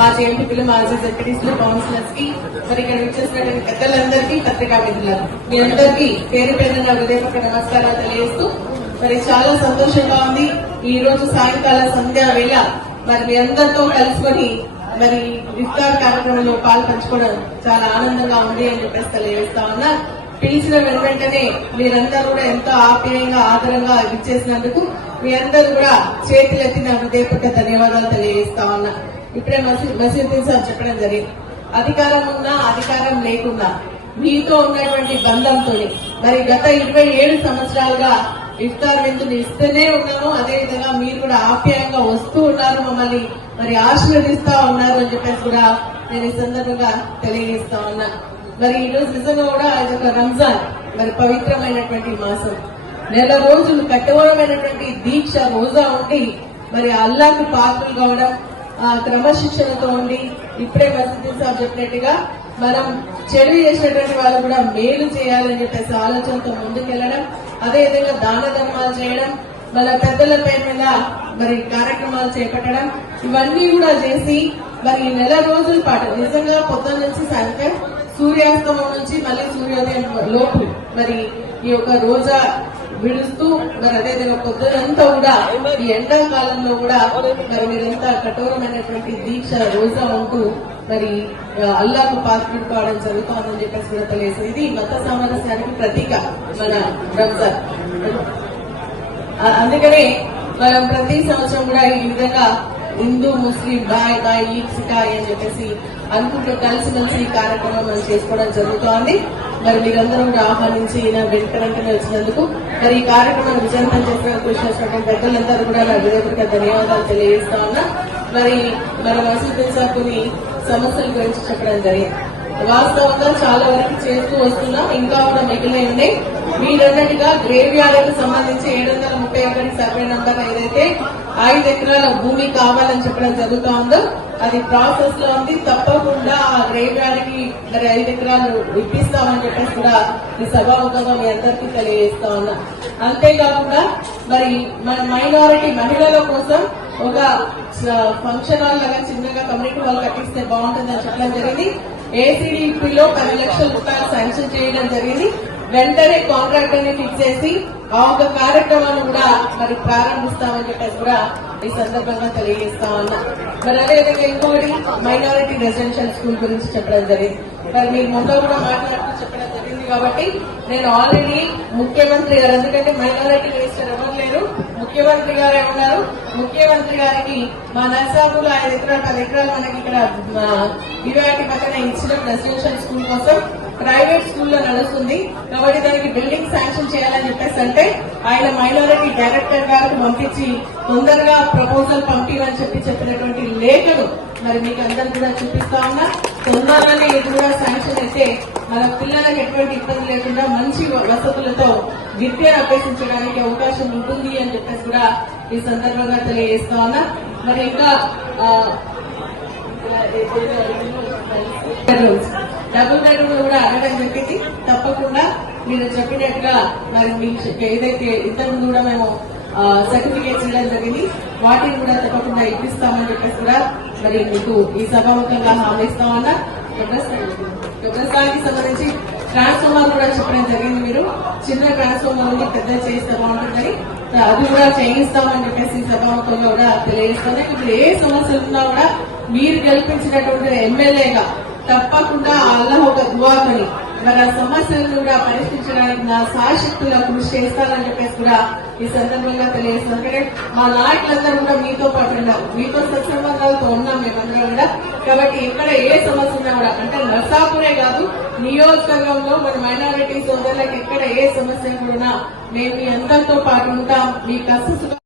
మాజీ ఎంపీలు మాజీ జడ్పీటీసులు కౌన్సిలర్స్కి మరి ఇక్కడ వచ్చేసినటువంటి పెద్దలందరికీ పత్రికా మిత్రులకు మీ అందరికీ పేరు పేరున హృదయపూర్వక నమస్కారాలు తెలియజేస్తూ మరి చాలా సంతోషంగా ఉంది. ఈ రోజు సాయంకాల సంధ్యా వేళ మరి మీ అందరితో కలుసుకొని మరి విస్తార్ కార్యక్రమంలో పాల్పంచుకోవడం చాలా ఆనందంగా ఉంది అని చెప్పేసి తెలియజేస్తా ఉన్నా. పిలిచిన వెంటనే మీరందరూ కూడా ఎంతో ఆప్యాయంగా ఆదరంగా ఇచ్చేసినందుకు మీ అందరూ కూడా చేతులెత్తిన హృదయపూర్వక ధన్యవాదాలు తెలియజేస్తా ఉన్నా. ఇప్పుడే మసీ- మసీదుద్దీన్ సార్ చెప్పడం జరిగింది. అధికారం ఉన్నా అధికారం లేకున్నా మీతో ఉన్నటువంటి బంధంతో మరి గత ఇరవై ఏడు సంవత్సరాలుగా ఇఫ్తార్ విందులు ఇస్తూనే ఉన్నాము. అదే విధంగా మీరు కూడా ఆప్యాయంగా వస్తూ ఉన్నారు మమ్మల్ని మరి ఆశీర్వదిస్తా ఉన్నారు అని చెప్పేసి కూడా నేను ఈ సందర్భంగా తెలియజేస్తా ఉన్నా. మరి ఈ రోజు నిజంగా కూడా ఇది ఒక రంజాన్ మరి పవిత్రమైనటువంటి మాసం. నెల రోజులు కఠోరమైనటువంటి దీక్ష రోజా ఉండి మరి అల్లాకు పాత్రలు కావడం ఆ క్రమశిక్షణతో ఉండి ఇప్పుడే మసీద్ సాబ్ చెప్పినట్టుగా మనం చెడు చేసినటువంటి వాళ్ళు కూడా మేలు చేయాలని చెప్పేసి ఆలోచనతో ముందుకెళ్ళడం అదే విధంగా దాన ధర్మాలు చేయడం మన పెద్దల పేరు మీద మరి కార్యక్రమాలు చేపట్టడం ఇవన్నీ కూడా చేసి మరి నెల రోజుల పాటు నిజంగా పొద్దున్న నుంచి సాయంత్రం సూర్యాస్తమం నుంచి మళ్ళీ సూర్యోదయం లోపు మరి ఈ యొక్క రోజా విడుస్తూ మరి అదేవిధంగా పొద్దునంతా కూడా ఈ ఎండాకాలంలో కూడా మరి మీరంతా కఠోరమైనటువంటి దీక్ష రోజా ఉంటూ మరి అల్లాకు పాస్పోర్ట్ కావడం జరుగుతోందని చెప్పేసి కూడా తెలియదు ఇది మత సామరస్యానికి ప్రతీక మన రంజాన్. అందుకనే మనం ప్రతి సంవత్సరం కూడా ఈ విధంగా హిందూ ముస్లిం బాయ్ బాయ్ ఈద్ సికాయ్ అని చెప్పేసి అనుకుంటూ కలిసి ఈ కార్యక్రమం మనం చేసుకోవడం జరుగుతోంది. మరి మీరందరూ కూడా ఆహ్వానించి నా వెంట వెంటనే వచ్చినందుకు మరి ఈ కార్యక్రమాన్ని విజయవంతం చేసిన కృషి చేసినటువంటి పెద్దలందరూ కూడా నా విధంగా ధన్యవాదాలు తెలియజేస్తా ఉన్నా. మరి మన మసీద్ సార్ కొన్ని సమస్యల గురించి చెప్పడం జరిగింది. వాస్తవంగా చాలా వరకు చేస్తూ వస్తున్నాం ఇంకా కూడా మిగిలిన ఉన్నాయి. మీరన్నట్టుగా గ్రేవ్ యార్డ్కు సంబంధించి ఏడు వందల ముప్పై ఒకటి సర్వే నంబర్ ఏదైతే ఐదు ఎకరాల భూమి కావాలని చెప్పడం జరుగుతా ఉందో అది ప్రాసెస్లో ఉంది. తప్పకుండా ఆ గ్రేవ్ యార్డ్కి మరి ఐదు ఎకరాలు ఇప్పిస్తామని చెప్పేసి కూడా ఈ సభాముఖంగా మీ అందరికీ తెలియజేస్తా ఉన్నా. అంతేకాకుండా మరి మన మైనారిటీ మహిళల కోసం ఒక ఫంక్షన్ హాల్ లాగా చిన్నగా కమ్యూనిటీ హాల్ కట్టిస్తే బాగుంటుందని చెప్పడం జరిగింది. ఏసీడీపీలో పది లక్షల రూపాయలు శాంక్షన్ చేయడం జరిగింది. వెంటనే కాంట్రాక్ట్ని ఫిక్స్ చేసి ఆ ఒక కార్యక్రమాన్ని కూడా మరి ప్రారంభిస్తామని చెప్పేసి కూడా ఈ సందర్భంగా తెలియజేస్తా ఉన్నా. మరి అదేవిధంగా ఇంకోటి మైనారిటీ రెసిడెన్షియల్ స్కూల్ గురించి చెప్పడం జరిగింది. మరి మీరు ముందు కూడా మాట్లాడుతూ చెప్పడం జరిగింది కాబట్టి నేను ఆల్రెడీ ముఖ్యమంత్రి గారు ఎందుకంటే మైనారిటీ మినిస్టర్ ఎవరు లేరు ముఖ్యమంత్రి గారే ఉన్నారు. ముఖ్యమంత్రి గారికి మా నర్సాపులు ఐదు ఎకరాలు పది ఎకరాలు మనకి ఇక్కడ వివాటి పక్కన ఇచ్చిన రెసిడెన్షియల్ స్కూల్ కోసం స్కూల్లో కాబట్టి దానికి బిల్డింగ్ శాంక్షన్ చేయాలని చెప్పేసి అంటే ఆయన మైనారిటీ డైరెక్టర్ గారికి పంపించి తొందరగా ప్రపోజల్ పంపివని చెప్పి చెప్పినటువంటి లేఖను మరి మీకు అందరు కూడా చూపిస్తా ఉన్నా. తొందరగానే ఇది కూడా శాంక్షన్ అయితే మన పిల్లలకు ఎటువంటి ఇబ్బంది లేకుండా మంచి వసతులతో విద్యను అభ్యసించడానికి అవకాశం ఉంటుంది అని చెప్పేసి కూడా ఈ సందర్భంగా తెలియజేస్తా ఉన్నా. మరి ఇంకా డబుల్ బెడ్రూమ్ కూడా మీరు చెప్పినట్టుగా మరి మీకు ఏదైతే ఇంతకు కూడా మేము సర్టిఫికేట్స్ ఇవ్వడం జరిగింది. వాటిని కూడా తప్పకుండా ఇప్పిస్తామని చెప్పేసి కూడా మరి మీకు ఈ సభాముఖంగా హామీ ఇస్తామన్నా వ్యవసాయానికి సంబంధించి ట్రాన్స్ఫార్మర్ కూడా చెప్పడం జరిగింది మీరు. చిన్న ట్రాన్స్ఫార్మర్ ఉంది పెద్ద చేస్తే బాగుంటుందని అది కూడా చేయిస్తామని చెప్పేసి ఈ కూడా తెలియజేస్తుంది ఇప్పుడు ఏ సమస్యలు ఉన్నా కూడా మీరు గెలిపించినటువంటి ఎమ్మెల్యేగా తప్పకుండా అల్లాహ్ ఒక దువాకని మన సమస్యలను కూడా పరిష్కరించడానికి నా సాయశక్తుగా కృషి చేస్తానని చెప్పేసి కూడా ఈ సందర్భంగా తెలియజేస్తాను ఎందుకంటే మా నాయకులందరూ కూడా మీతో పాటు ఉన్నాం మీతో సత్సంబంధాలతో ఉన్నాం మేమందరం కూడా. కాబట్టి ఎక్కడ ఏ సమస్య ఉన్నా కూడా అంటే నర్సాపురే కాదు నియోజకవర్గంలో మన మైనారిటీ సోదరులకు ఎక్కడ ఏ సమస్య కూడా మేము మీ అందరితో పాటు ఉంటాం. మీ కష్ట